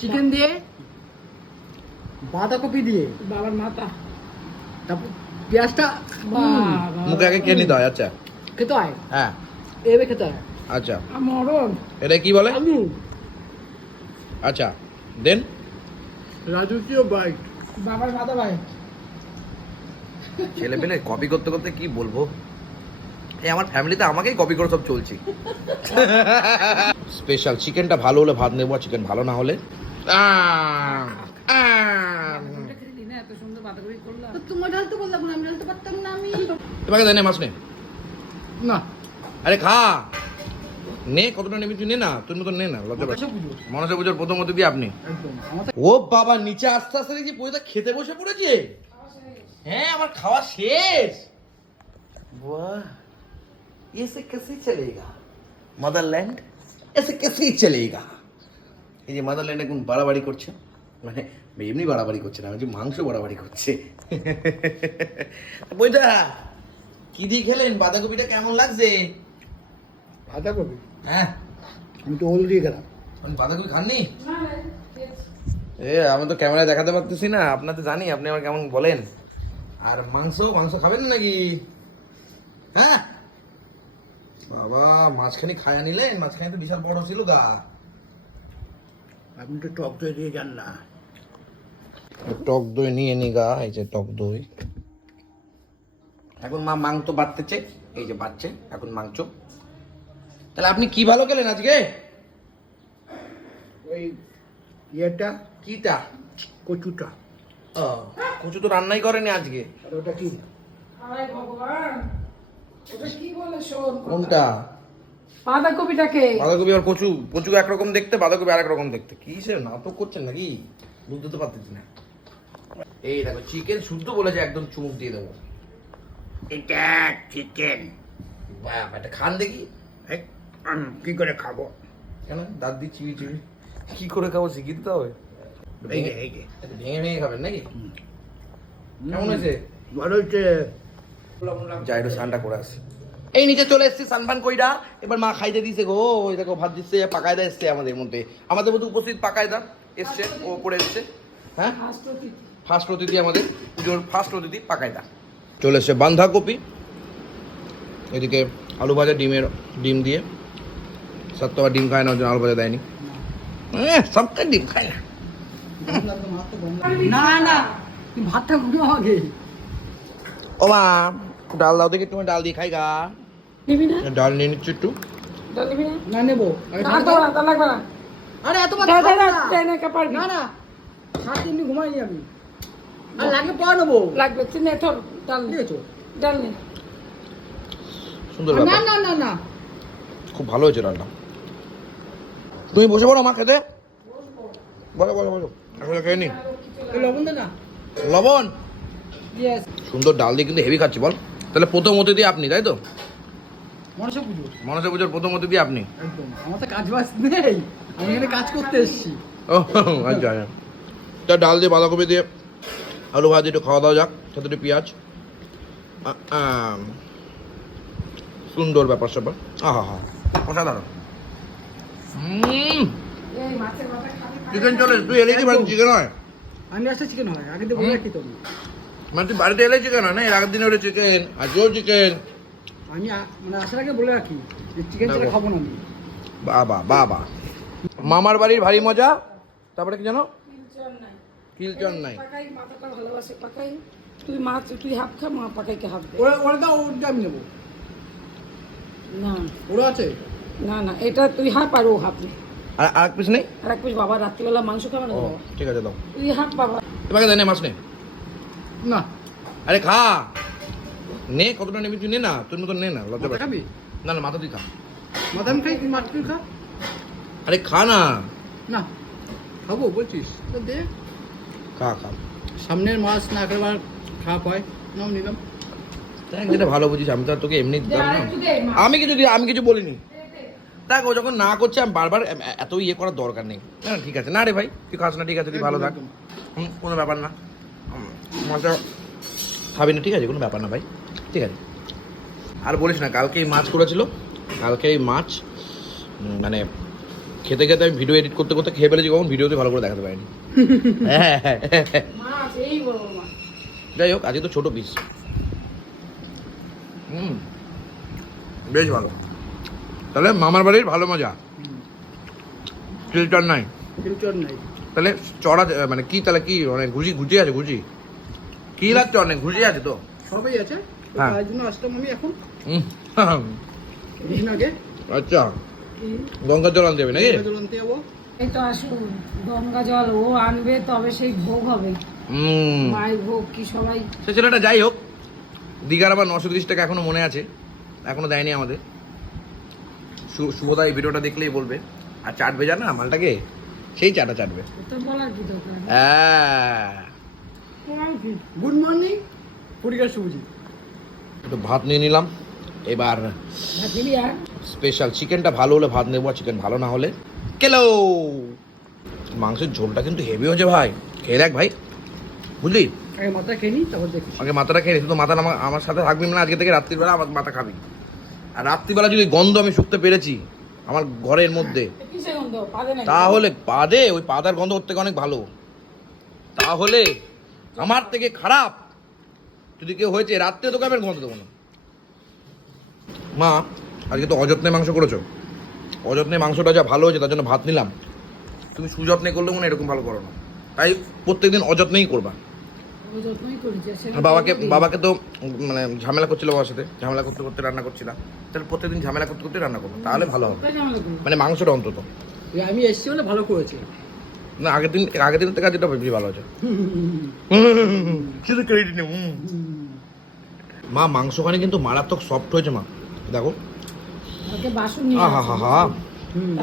Chicken দিয়ে? বাঁধাকপি দিয়ে? বাবার মাথা। তারপর পেঁয়াজটা মুখে আগে খেয়ে নিতে হয় আচ্ছা। খেতে হয়? হ্যাঁ। এভাবে খেতে হয়? আচ্ছা। মরণ? এটা কি বলে? আলু আচ্ছা। দেন। রাজকীয় বাইট বাবার মাথা ভাই ছেলে পেলে কপি করতে করতে কি বলব? এই আমার ফ্যামিলিতে আমাকেই কপি করে সব চলছি। স্পেশাল চিকেনটা ভালো হলে ভাত নেব চিকেন ভালো না হলে তোমাকে মাছ না। আরে খা। নে কতটা নে না নে না লজ্জা মনসা পুজোর আপনি? ও বাবা নিচে খেতে বসে পড়েছে। হ্যাঁ আমার খাওয়া শেষ। বাহ। এসে কেসে চলেগা। মাদারল্যান্ড এসে কেসে চলেগা। এই যে মাদারল্যান্ডে এখন বাড়াবাড়ি করছে? মানে এমনি বাড়াবাড়ি করছে না আমি যে মাংস বাড়াবাড়ি করছে। বইটা কি দিয়ে খেলেন? বাঁধাকপিটা কেমন লাগছে? বাঁধাকপি? হ্যাঁ। আমি তো ওল দিয়ে খেলাম। বাঁধাকপি খাননি? এ আমি তো ক্যামেরায় দেখাতে পারতেছি না আপনার তো জানি আপনি আমার কেমন বলেন। আর মাংস মাংস খাবেন নাকি? হ্যাঁ? বাবা মাঝখানে খায়া নিলেন মাঝখানে তো বিশাল বড় ছিল গা। আপনি তো টক দই দিয়ে যান না। টক দই নিয়ে নি গা এই যে টক দই। এখন মা মাংস বাড়তেছে এই যে বাড়ছে এখন মাংস। তাহলে আপনি কি ভালো খেলেন আজকে? ওই ইয়েটা কিটা? কচুটা। ও, কচু তো রান্নাই করেনি আজকে। ওটা কি? ভগবান ওটা কি বলে শোন? কোনটা? বাঁধাকপিটাকে। বাঁধাকপি আর কচু কচু একরকম দেখতে বাঁধাকপি আরেক রকম দেখতে। কি সে নাটক করছেন নাকি? বুঝতে তো পারতেছি না। এই দেখো চিকেন শুদ্ধ বলেছে একদম চুমুক দিয়ে দেবো। এটা চিকেন বাপ একটা খান দেখি। কি করে খাব? কেন? দাঁত দিয়ে চিবি চিবি কি করে খাব শিখিয়ে দিতে হবে? এই যে ভেঙে ভেঙে খাবেন নাকি? কেমন হয়েছে? ভালো হচ্ছে যাই একটু স্নানটা করে আসি। এই নিচে চলে এসছি সানফান কইরা। এবার মা খাইতে দিছে গো ওই দেখো ভাত দিচ্ছে পাকায়দা এসছে আমাদের মধ্যে। আমাদের মধ্যে উপস্থিত পাকায়দা এসছে ও উপরে এসছে। হ্যাঁ? ফার্স্ট অতিথি। আমাদের পুজোর ফার্স্ট অতিথি পাকায়দা চলে এসছে বাঁধাকপি। এদিকে আলু ভাজা ডিমের ডিম দিয়ে। সব তো আবার ডিম খায় না ওই জন্য আলু ভাজা দেয়নি। এহ, সবকে ডিম খায়। না না না ভাতটা ঘুরো আগে। ও মা ডাল দাও দেখি তুমি ডাল দিয়ে খাই গা। নিবি না? ডাল নিয়ে নিচ্ছি একটু। ডাল নিবি না? না নেব। না তো না, তা লাগবে না। আরে এত ভাত দে, দে, খাব দে, না। দে, কে পারবি? না না সাত দিন ঘুমাইনি আমি। আর লাগে পর নেব। লাগবে তুই তোর ডাল নিয়েছো ডাল নে। সুন্দর না না না না। খুব ভালো হয়েছে রান্না তুমি বসে পড়ো মা খেতে। বলো বলো বলো খেয়ে নি? লবণ দে না। লবণ? সুন্দর ডাল দিয়ে কিন্তু হেভি খাচ্ছি বল। তাহলে প্রথম দিয়ে আপনি তাই তো? মনসা পুজো। মনসা পুজোর প্রথম অতিথি আপনি? একদম। আমার তো কাজ বাজ নেই। আমি এখানে কাজ করতে এসেছি। ও আচ্ছা আচ্ছা। তা ডাল দিয়ে বাঁধাকপি দিয়ে আলু ভাজি একটু খাওয়া দাওয়া যাক সাথে একটু পেঁয়াজ। সুন্দর ব্যাপার স্যাপার। আহা হা অসাধারণ। এই মাছের মাথা চিকেন চলে তুই এলে কি বাড়ি চিকেন হয়? আমি আসতে চিকেন হয় আগে দিয়ে বলে রাখি তো মানে তুই বাড়িতে এলে চিকেন হয় না? এর আগের দিনে ওটা চিকেন আজকেও চিকেন আমি মানে আসার আগে বলে রাখি যে চিকেন ছাড়া খাব না আমি। বাবা বাবা। মামার বাড়ির ভারী মজা তারপরে কি জানো? কিলচন নাই। কিলচন নাই। পাকাই মাথাটা ভালোবাসে পাকাই। তুই মাছ তুই হাফ খা মা পাকাইকে হাফ দে। ওরা ওরা দাও ওটা আমি নেব। না। ওরা আছে? না না এটা তুই হাফ আর ও হাফ নে আর আর পিস নেই? আর এক পিস বাবা রাত্রিবেলা মাংস খাবে না ঠিক আছে দাও। তুই হাফ বাবা। তোমাকে দেয় নে মাছ নে। না। আরে খা। নে কতটা নেবি তুই নে না তোর মতো নে না লজ্জা মাথা খাবি? না না মাথা তুই খা। মাথা আমি খাই তুই মাছ তুই খা। আরে খা না। না খাব বলছিস। দে। খা খা। সামনের মাছ না একবার খারাপ হয় নাও নিলাম। দেখ যেটা ভালো বুঝিস আমি তো আর তোকে এমনি দিতাম না। আমি কিছু আমি কিছু বলিনি। দেখ ও যখন না করছে আমি বারবার এত ইয়ে করার দরকার নেই। না ঠিক আছে। না রে ভাই তুই খাস না ঠিক আছে তুই ভালো থাক। কোনো ব্যাপার না। মজা খাবি না ঠিক আছে কোনো ব্যাপার না ভাই। ঠিক আছে। আর বলিস না কালকে এই মাছ করেছিল কালকে এই মাছ মানে খেতে খেতে আমি ভিডিও এডিট করতে করতে খেয়ে ফেলেছি কখন ভিডিওতে ভালো করে দেখাতে পারিনি। যাই হোক আজকে তো ছোট পিস হুম বেশ ভালো। তাহলে মামার বাড়ির ভালো মজা? ফিল্টার নাই? ফিল্টার নাই। তাহলে চড়া মানে কি তাহলে কি মানে ঘুষি ঘুষি আছে ঘুষি? কি লাগছে অনেক ঘুষি আছে তো? সবই আছে। তার জন্য আসতাম আমি এখন। দিন আগে। আচ্ছা। গঙ্গার জল আনতে হবে নাকি? জল আনতে যাব। এই তো আসুন গঙ্গা জল ও আনবে তবে সেই ভোগ হবে। হুম ভোগ কি সবাই? সে ছেলেটা যাই হোক দীঘার আবার নশো তিরিশ টাকা এখনও মনে আছে এখনও দেয়নি আমাদের। শুভদা এই ভিডিওটা দেখলেই বলবে। আর চাটবে জানা মালটাকে? সেই চাটা চাটবে। হ্যাঁ। গুড মর্নিং পরিকার সবজি একটু ভাত নিয়ে নিলাম। এবার স্পেশাল চিকেনটা ভালো হলে ভাত নেব আর চিকেন ভালো না হলে কেলো। মাংসের ঝোলটা কিন্তু হেভি হয়েছে ভাই। খেয়ে দেখ ভাই। বুঝলি? আগে মাথা খেয়ে নিই তারপর দেখি। আগে মাথাটা খেয়ে নি, শুধু মাথা আমার আমার সাথে থাকবি না আজকে থেকে রাত্রিবেলা আমার মাথা খাবি। আর রাত্রিবেলা যদি গন্ধ আমি শুকতে পেরেছি আমার ঘরের মধ্যে কিসে গন্ধ? পাদে নাকি? তাহলে পাদে ওই পাদার গন্ধ করতে অনেক ভালো। তাহলে আমার থেকে খারাপ। যদি কেউ হয়েছে রাত্রে তোকে আমি ঘুমাতে দেবো না। মা আজকে তো অযত্নে মাংস করেছ। অযত্নে মাংসটা যা ভালো হয়েছে তার জন্য ভাত নিলাম। তুমি সুযত্নে করলে মনে হয় এরকম ভালো করো না। তাই প্রত্যেকদিন অযত্নেই করবা। বাবাকে বাবাকে তো মানে ঝামেলা করছিল বাবার সাথে। ঝামেলা করতে করতে রান্না করছিলাম তাহলে প্রত্যেকদিন ঝামেলা করতে করতে রান্না করব। তাহলে ভালো হবে? মানে মাংসটা অন্তত। আমি এসছি বলে ভালো করেছি। না আগের দিন আগের দিন থেকে বেশি ভালো আছে শুধু ক্রেডিট নেই মা মাংসখানে কিন্তু মারাত্মক সফট হয়েছে মা। দেখো। ওকে বাসন হা হা।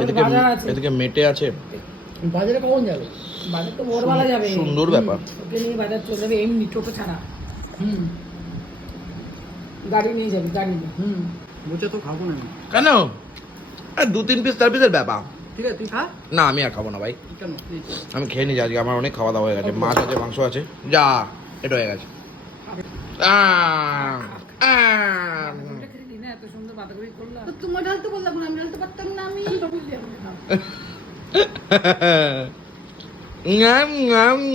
এদিকে এদিকে মেটে আছে। বাজারে কখন যাবে? বাজার তো ভোরবেলা যাবে। সুন্দর ব্যাপার। ওকে নিয়ে বাজার চলে যাবে এমনি টোটো ছাড়া। হুম। গাড়ি নিয়ে যাবে গাড়ি নিয়ে। হুম। মোচা তো খাব না আমি। কেন? আর দু তিন পিস চার পিসের ব্যাপার। ঠিক আছে তুই খা। না আমি আর খাব না ভাই। আমি খেয়ে নিই আজকে আমার অনেক খাওয়া দাওয়া হয়ে গেছে। মাছ আছে মাংস আছে। যা এটা হয়ে গেছে। তোমার ঢালতে বললাম না আমি ঢালতে পারতাম না আমি। ngam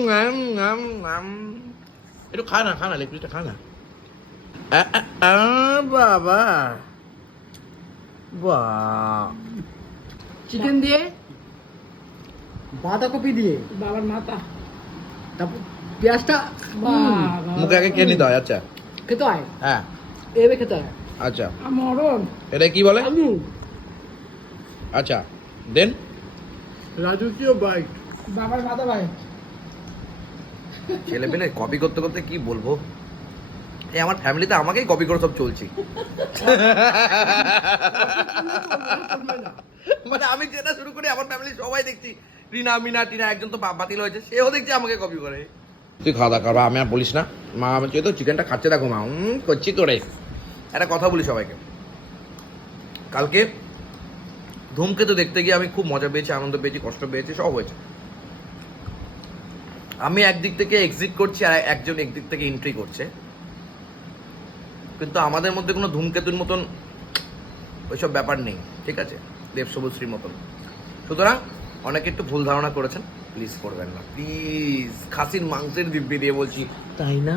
ngam একটু খা না খা না লেগ পিসটা খা না। আ, আ, আ, বাবা। বাহ চিকেন দিয়ে? বাঁধাকপি দিয়ে। বাবার মাথা। তারপর পেঁয়াজটা মুখে আগে খেয়ে নিতে হয় আচ্ছা। খেতে হয়? হ্যাঁ। এভাবে খেতে হয়। আচ্ছা। মরণ। এটা কি বলে? আচ্ছা। দেন। রাজকীয় বাইট। বাবার মাথা ভাই। ছেলে পেলে কপি করতে করতে কি বলব? এই আমার ফ্যামিলিতে আমাকেই কপি করে সব চলছে। মানে আমি যেটা শুরু করি আমার ফ্যামিলি সবাই দেখছি। রিনা, মিনা, টিনা, একজন তো বাতিল হয়েছে, সেও দেখছি আমাকে কপি করে। তুই খাওয়া দাওয়া করবা আমি আর বলিস না। মা আমি তো চিকেনটা খাচ্ছে, দেখো মা। করছি করে একটা কথা বলি সবাইকে। কালকে ধূমকেতু দেখতে গিয়ে আমি খুব মজা পেয়েছি, আনন্দ পেয়েছি, কষ্ট পেয়েছি, সব হয়েছে। আমি একদিক থেকে এক্সিট করছি আর একজন একদিক থেকে এন্ট্রি করছে। কিন্তু আমাদের মধ্যে কোনো ধূমকেতুর মতন ওইসব ব্যাপার নেই, ঠিক আছে? দেব শুভশ্রীর মতন। সুতরাং অনেকে একটু ভুল ধারণা করেছেন প্লিজ করবেন না। প্লিজ খাসির মাংসের দিব্যি দিয়ে বলছি। তাই না?